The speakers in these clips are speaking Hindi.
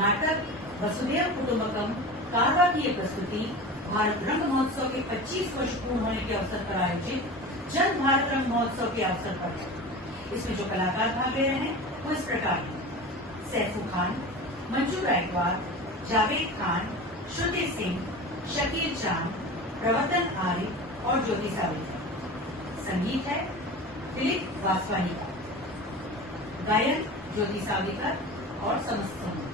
नाटक वसुधैव कुटुंबकम कारवां की ये प्रस्तुति भारत रंग महोत्सव के 25 वर्ष पूर्ण होने के अवसर पर आयोजित जन भारत रंग महोत्सव के अवसर पर है। इसमें जो कलाकार भाग ले रहे हैं वो इस प्रकार हैं: सैफू खान, मंजू गायकवाड़, जावेद खान, श्रुति सिंह, शकील चांद, प्रवर्तन आर्य और ज्योति सावलेकर। संगीत है दिलीप वासवानी का, गायन ज्योति सावलेकर और समस्त समूह।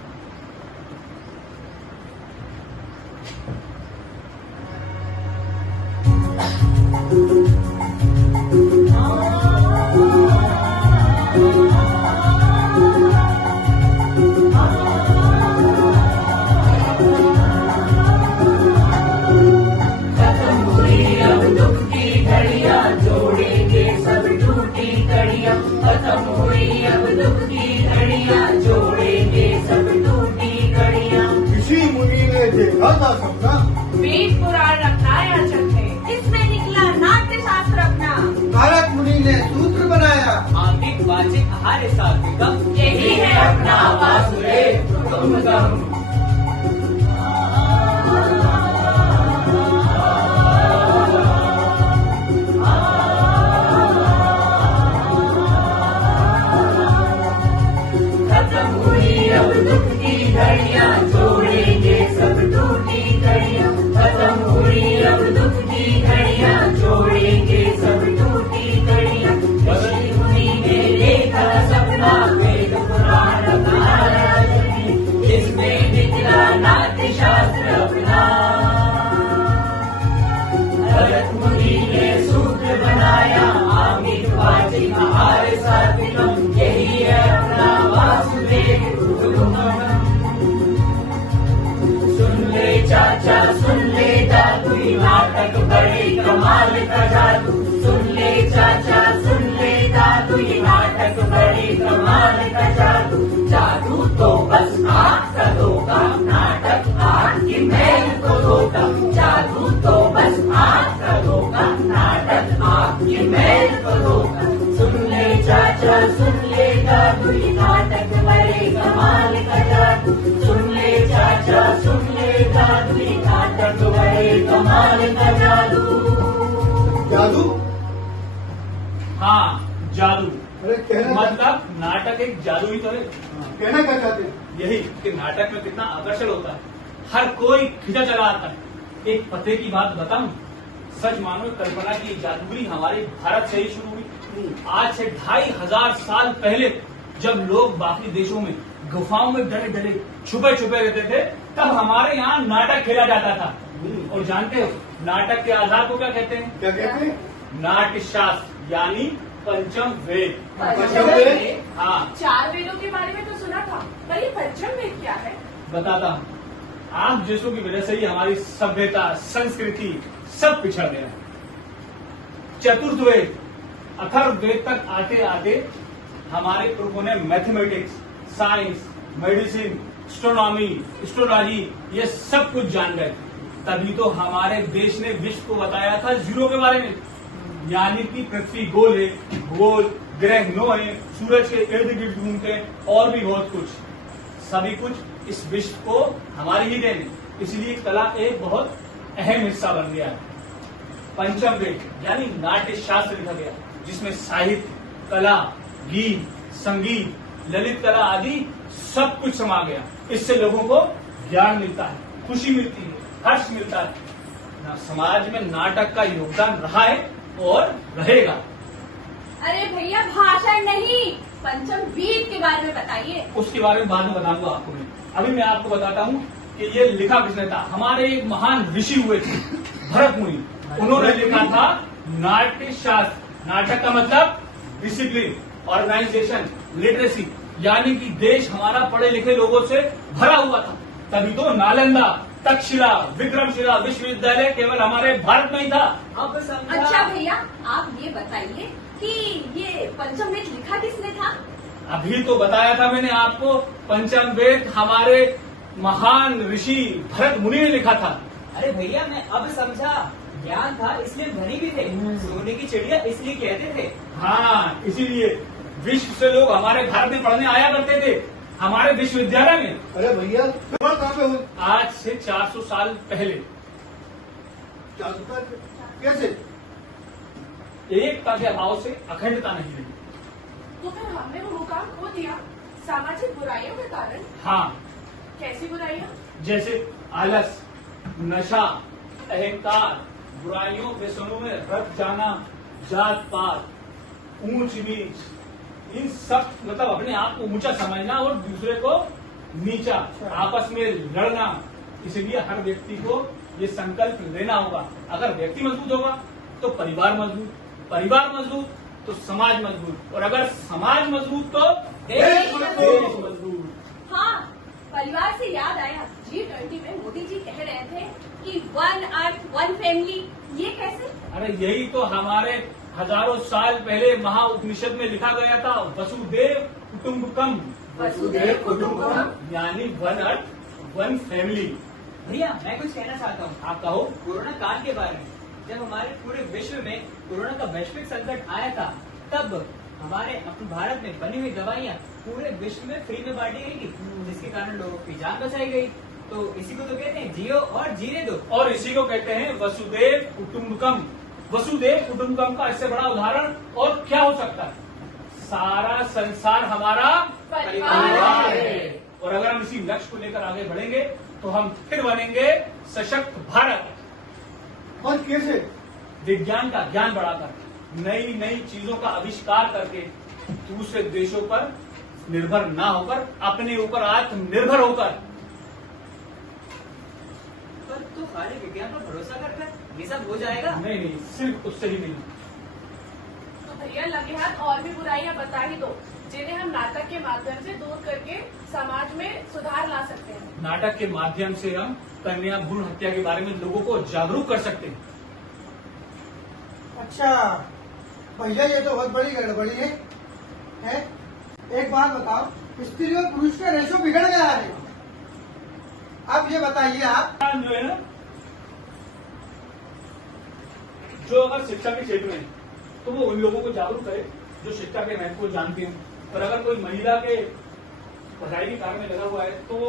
सपना वेद पुराण रखना या चलते, इसमें निकला नाट्य शास्त्र अपना। कारक मुनि ने सूत्र बनाया, आंगिक वाचिक आहार्य सात्विकम, यही है अपना वासुदेव कुटुंबकम। खत्म हुई अब दुख की घड़ियां, जोड़ेंगे सब टूटी कड़ियां। खत्म हुई अब दुख की घड़ियां, जोड़ेंगे सब टूटी कड़ियां। ऋषि मुनि ने देखा सपना, वेद पुराण बनाया जमी, इसमें निकला नाट्य शास्त्र अपना। भरत मुनि ने सूत्र बनाया, आंगिक वाचिक आहार्य सात्विकम, यही है अपना वासुदेव कुटुंबकम। सुन ले चाचा सुन ले दादू, नाटक बड़े कमाल का जादू। सुन ले चाचा सुन ले दादू, नाटक बड़े कमाल का जादू। जादू तो बस आँख का धोखा, नाटक आँख की मैल को धोखा। जादू तो बस आँख का धोखा, नाटक आँख की मैल को धोखा। सुन ले चाचा सुन ले दादू, नाटक बड़े कमाल का जादू। सुन ले चाचा सुन ले दादू, नाटक बड़े कमाल का जादू। जादू। हाँ, जादू अरे कहना मतलब नाटक एक जादू ही तो है। कहना क्या चाहते हैं? यही कि नाटक में कितना आकर्षण होता है, हर कोई खिंचा चला आता है। एक पते की बात बताऊं, सच मानो कल्पना की जादूगरी हमारे भारत से ही शुरू हुई। आज से 2500 साल पहले जब लोग बाकी देशों में गुफाओं में डरे डरे छुपे छुपे रहते थे, तब हमारे यहाँ नाटक खेला जाता था। और जानते हो नाटक के आधार को क्या कहते हैं? क्या कहते हैं? नाट्य शास्त्र यानी पंचम वेद। पंचम वेद? हाँ, 4 वेदों के बारे में तो सुना था, पर ये पंचम वेद क्या है? बताता हूँ। आप जैसों की वजह से ही हमारी सभ्यता संस्कृति सब पिछड़ गया है। चतुर्थ वेद अथर्व वेद तक आते आते हमारे पूर्वों ने mathematics, science, medicine, astronomy, astrology ये सब कुछ जान गए। तभी तो हमारे देश ने विश्व को बताया था जीरो के बारे में, यानी कि पृथ्वी गोल है, गोल ग्रह 9 है, सूरज के इर्द गिर्द घूमते हैं और भी बहुत कुछ। सभी कुछ इस विश्व को हमारी ही देन है। इसलिए कला एक बहुत अहम हिस्सा बन गया है। पंचम वेद यानी नाट्य शास्त्र लिखा गया, जिसमें साहित्य, कला, गीत, संगीत, ललित कला आदि सब कुछ समा गया। इससे लोगों को ज्ञान मिलता है, खुशी मिलती है, हर्ष मिलता है। समाज में नाटक का योगदान रहा है और रहेगा। अरे भैया भाषण नहीं, पंचम वेद के बारे में बताइए। उसके बारे में बाद में बताऊंगा आपको मैं। अभी मैं आपको बताता हूँ कि ये लिखा किसने था। हमारे एक महान ऋषि हुए थे भरत मुनि, उन्होंने लिखा था नाट्य शास्त्र। नाटक का मतलब डिसिप्लिन, ऑर्गेनाइजेशन, लिटरेसी, यानी कि देश हमारा पढ़े लिखे लोगों से भरा हुआ था। तभी तो नालंदा, तक्षशिला, विक्रमशिला विश्वविद्यालय केवल हमारे भारत में ही था। अब समझा। अच्छा भैया आप ये बताइए कि ये पंचम वेद लिखा किसने था? अभी तो बताया था मैंने आपको, पंचम वेद हमारे महान ऋषि भरत मुनि ने लिखा था। अरे भैया मैं अब समझा, ज्ञान था इसलिए धनी भी थे, सोने की चिड़िया इसलिए कहते थे। हाँ, इसीलिए विश्व से लोग हमारे भारत में पढ़ने आया करते थे। हमारे विश्वविद्यालय में अरे भैया निर्माण कहाँ पे हुए? आज से 400 साल पहले जादूगर कैसे? एकता के अभाव से अखंडता नहीं रही। तो फिर हमने वो मुकाम खो दिया सामाजिक बुराइयों के कारण। हाँ, कैसी बुराइयां? जैसे आलस, नशा, अहंकार, बुराइयों व्यसनों में रत जाना, जात पात, ऊंच नीच, इन सब मतलब अपने आप को ऊंचा समझना और दूसरे को नीचा, आपस में लड़ना। इसलिए हर व्यक्ति को ये संकल्प लेना होगा, अगर व्यक्ति मजबूत होगा तो परिवार मजबूत, परिवार मजबूत तो समाज मजबूत, और अगर समाज मजबूत तो देश मजबूत। हाँ, परिवार से याद आया, G20 में मोदी जी कह रहे थे कि 1 अर्थ 1 फैमिली। ये कैसे? अरे यही तो हमारे हजारों साल पहले महाउपनिषद में लिखा गया था, वसुदेव कुटुंबकम। वसुधैव कुटुंबकम। यानी 1 अर्थ 1 फैमिली। भैया मैं कुछ कहना चाहता हूँ। आप कहो। कोरोना काल के बारे में, जब हमारे पूरे विश्व में कोरोना का वैश्विक संकट आया था, तब हमारे अपने भारत में बनी हुई दवाइयाँ पूरे विश्व में फ्री में बांटी गई थी, जिसके कारण लोगों की जान बचाई गई। तो इसी को तो कहते हैं जियो और जीने दो। और इसी को कहते हैं वसुदेव कुटुंबकम। वसुदेव कुटुंबकम का इससे बड़ा उदाहरण और क्या हो सकता है? सारा संसार हमारा परिवार है। और अगर हम इसी लक्ष्य को लेकर आगे बढ़ेंगे तो हम फिर बनेंगे सशक्त भारत। और कैसे? विज्ञान का ज्ञान बढ़ाकर, नई नई चीजों का आविष्कार करके, दूसरे देशों पर निर्भर ना होकर अपने ऊपर आत्मनिर्भर होकर। पर तो खाली विज्ञान पर भरोसा कर ये सब हो जाएगा? नहीं नहीं, सिर्फ उससे ही नहीं। तो भैया लगे हाथ और भी बुराइयां बता ही दो, जिन्हें हम नाटक के माध्यम से दूर करके समाज में सुधार ला सकते हैं। नाटक के माध्यम से हम कन्या भ्रूण हत्या के बारे में लोगों को जागरूक कर सकते हैं। अच्छा भैया, ये तो बहुत बड़ी गड़बड़ी है? एक बात बताओ, स्त्री और पुरुष का रेशो बिगड़ गया है। अब ये बताइए आप, जो है ना, जो अगर शिक्षा के क्षेत्र में तो वो उन लोगों को जागरूक करे जो शिक्षा के महत्व को जानते हैं। पर अगर कोई महिला के पढ़ाई के कार्य में लगा हुआ है तो वो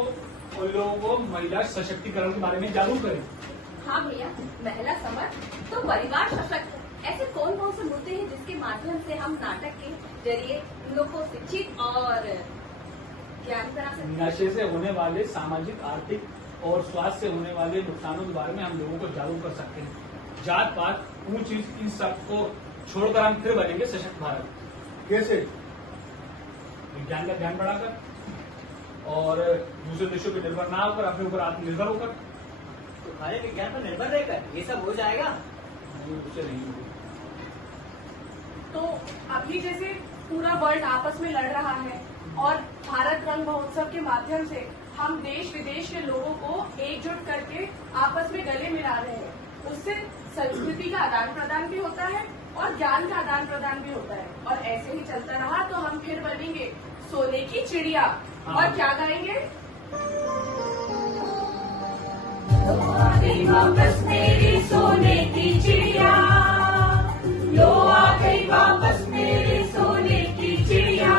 उन लोगों को महिला सशक्तिकरण के बारे में जागरूक करे। हाँ भैया, महिला समझ तो परिवार सशक्त। ऐसे कौन कौन से मुद्दे हैं जिसके माध्यम से हम नाटक के जरिए उन लोग को शिक्षित और ज्ञान करा सकते हैं? नशे से होने वाले सामाजिक, आर्थिक और स्वास्थ्य से होने वाले नुकसानों के बारे में हम लोगों को जागरूक कर सकते हैं। जात पात, ऊंच नीच, इन सब को छोड़कर हम फिर बनेंगे सशक्त भारत। कैसे? विज्ञान का ज्ञान बढ़ाकर और दूसरे देशों पर निर्भर ना होकर अपने ऊपर आत्मनिर्भर होकर। तो खाली विज्ञान पर निर्भर रहकर ये सब हो जाएगा? उससे नहीं होगा। तो अभी जैसे पूरा वर्ल्ड आपस में लड़ रहा है और भारत रंग महोत्सव के माध्यम से हम देश विदेश के लोगों को एकजुट करके आपस में गले मिला रहे हैं, उससे संस्कृति का आदान प्रदान भी होता है और ज्ञान का आदान प्रदान भी होता है। और ऐसे ही चलता रहा तो हम फिर बनेंगे सोने की चिड़िया। और क्या गाएंगे? वापस मेरी सोने की चिड़िया, लो आ गई वापस मेरी सोने की चिड़िया,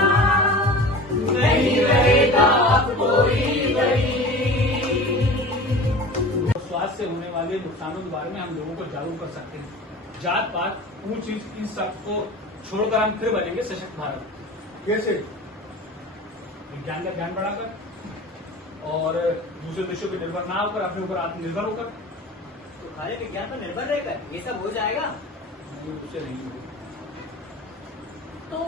नहीं रहेगा अब कोई गरीब। स्वास्थ्य से होने वाले नुकसानों के बारे में हम लोगों को जागरूक कर सकते हैं। जात पात, ऊंच नीच, इन सब को छोड़कर हम फिर बनेंगे सशक्त भारत। कैसे? विज्ञान का ज्ञान बढ़ाकर और दूसरे देशों पर निर्भर ना होकर अपने ऊपर आत्मनिर्भर होकर। तो खाली विज्ञान पर निर्भर रहकर ये सब हो जाएगा? उससे नहीं होगा। तो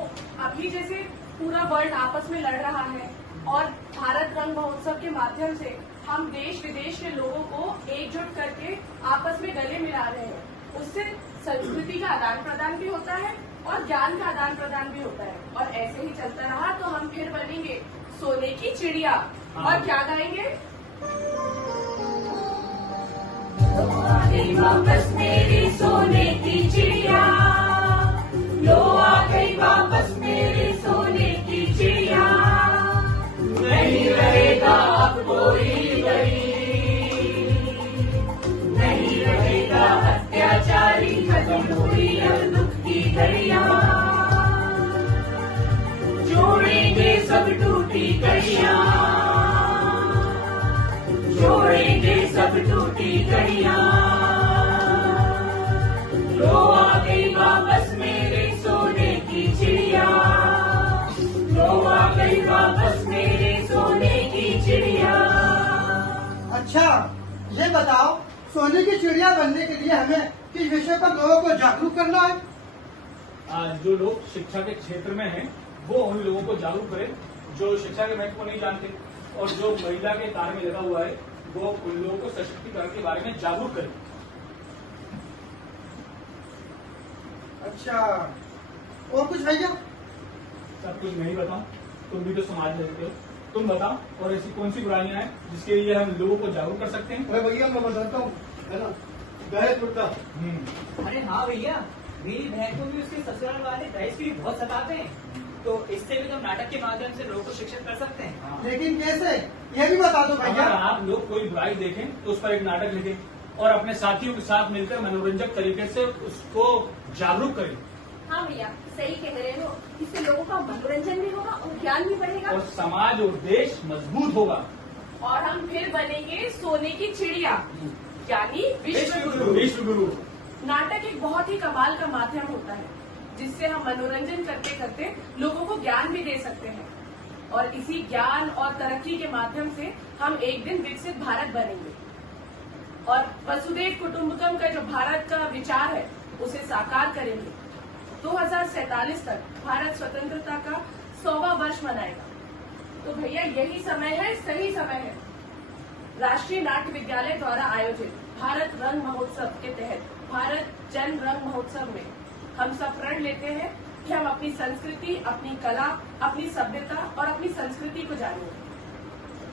अभी जैसे पूरा वर्ल्ड आपस में लड़ रहा है और भारत रंग महोत्सव के माध्यम से हम देश विदेश के लोगों को एकजुट करके आपस में गले मिला रहे हैं, उससे संस्कृति का आदान प्रदान भी होता है और ज्ञान का आदान प्रदान भी होता है। और ऐसे ही चलता रहा तो हम फिर बनेंगे सोने की चिड़िया। और क्या गाएंगे? वापस मेरी सोने की चिड़िया, लो आ गई वापस मेरी सोने की चिड़िया, नहीं रहेगा अब कोई गरीब, नहीं रहेगा अत्याचारी, खत्म हुई अब दुख की घड़ियां, जोड़ेंगे सब टूटी कड़ियां। सब टूटी घड़ियां। लो आ गई वापस मेरे सोने की चिड़िया, लो आ गई वापस मेरे सोने की चिड़िया। अच्छा ये बताओ, सोने की चिड़िया बनने के लिए हमें किस विषय पर लोगों को जागरूक करना है? जो लोग शिक्षा के क्षेत्र में हैं वो उन लोगों को जागरूक करें जो शिक्षा के महत्व को नहीं जानते, और जो महिला के कार्य में लगा हुआ है वो उन लोगों को सशक्तिकरण के बारे में जागरूक करें। अच्छा और कुछ भैया? सब कुछ नहीं बताऊं, तुम भी तो समाज में रहते हो, तुम बताओ और ऐसी कौन सी बुराइयां हैं जिसके लिए हम लोगों को जागरूक कर सकते हैं? अरे भैया मैं बताता हूँ, है ना, दहेज प्रथा। अरे हाँ भैया, मेरी बहन को भी उसके ससुराल वाले दहेज के लिए बहुत सताते हैं, तो इससे भी हम नाटक के माध्यम से लोगों को शिक्षित कर सकते हैं। लेकिन कैसे, ये भी बता दो भैया। अगर आप लोग कोई बुराई देखें तो उस पर एक नाटक लिखें और अपने साथियों के साथ मिलकर मनोरंजक तरीके से उसको जागरूक करें। हाँ भैया सही कह रहे हो, इससे लोगों का मनोरंजन भी होगा और ज्ञान भी बढ़ेगा, और समाज और देश मजबूत होगा। और हम फिर बनेंगे सोने की चिड़िया, यानी विश्व गुरु। विश्व गुरु। नाटक एक बहुत ही कमाल का माध्यम होता है जिससे हम मनोरंजन करते करते लोगों को ज्ञान भी दे सकते हैं, और इसी ज्ञान और तरक्की के माध्यम से हम एक दिन विकसित भारत बनेंगे और वसुधैव कुटुंबकम का जो भारत का विचार है उसे साकार करेंगे। 2047 तक भारत स्वतंत्रता का 100वां वर्ष मनाएगा। तो भैया यही समय है, सही समय है। राष्ट्रीय नाट्य विद्यालय द्वारा आयोजित भारत रंग महोत्सव के तहत भारत जन रंग महोत्सव में हम सब प्रण लेते हैं कि हम अपनी संस्कृति, अपनी कला, अपनी सभ्यता और अपनी संस्कृति को जानेंगे,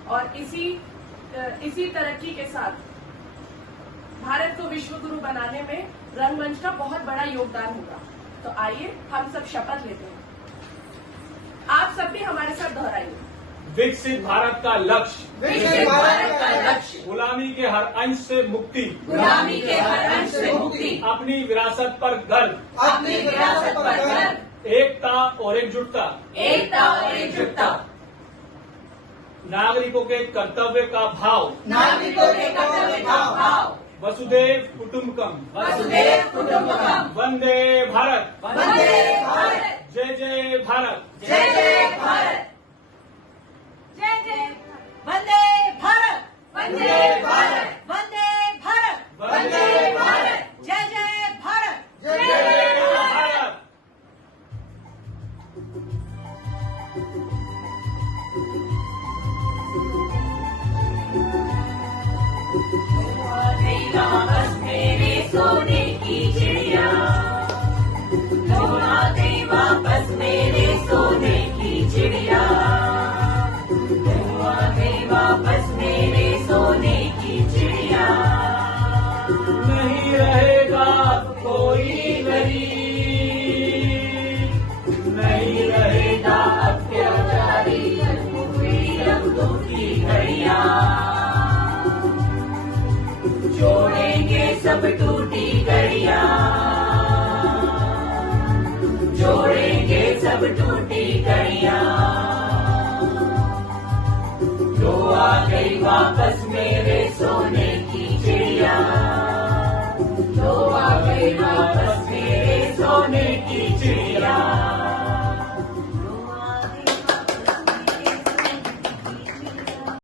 और इसी तरक्की के साथ भारत को विश्व गुरु बनाने में रंगमंच का बहुत बड़ा योगदान होगा। तो आइए हम सब शपथ लेते हैं। आप सब भी हमारे साथ दोहराइए। विकसित भारत का लक्ष्य, विकसित भारत का लक्ष्य, गुलामी के हर अंश से मुक्ति, गुलामी के हर अंश से मुक्ति, अपनी विरासत पर गर्व, अपनी विरासत पर गर्व, एकता और एकजुटता, एकता और एकजुटता, नागरिकों के कर्तव्य का भाव, नागरिकों के कर्तव्य का भाव, वसुधैव कुटुंबकम, वसुधैव कुटुंबकम, वंदे भारत, वंदे भारत, जय जय भारत। जय जय भारत, जय जय वंदे भारत, वंदे भारत, वंदे भारत, वंदे भारत, जय जय भारत। जय जय जय भारत। वापस मेरे सोने की चिड़िया, लो आ गई वापस मेरे सोने की चिड़िया, लो आ गई वापस मेरे सोने की चिड़िया। नहीं रहेगा कोई गरीब, नहीं रहेगा अत्याचारी पूरी रंगों की घड़ियां, जोड़ेंगे सब टूटी घड़ियां, जोड़ेंगे सब टूटी घड़ियां। लो आ गई वापस मेरे सोने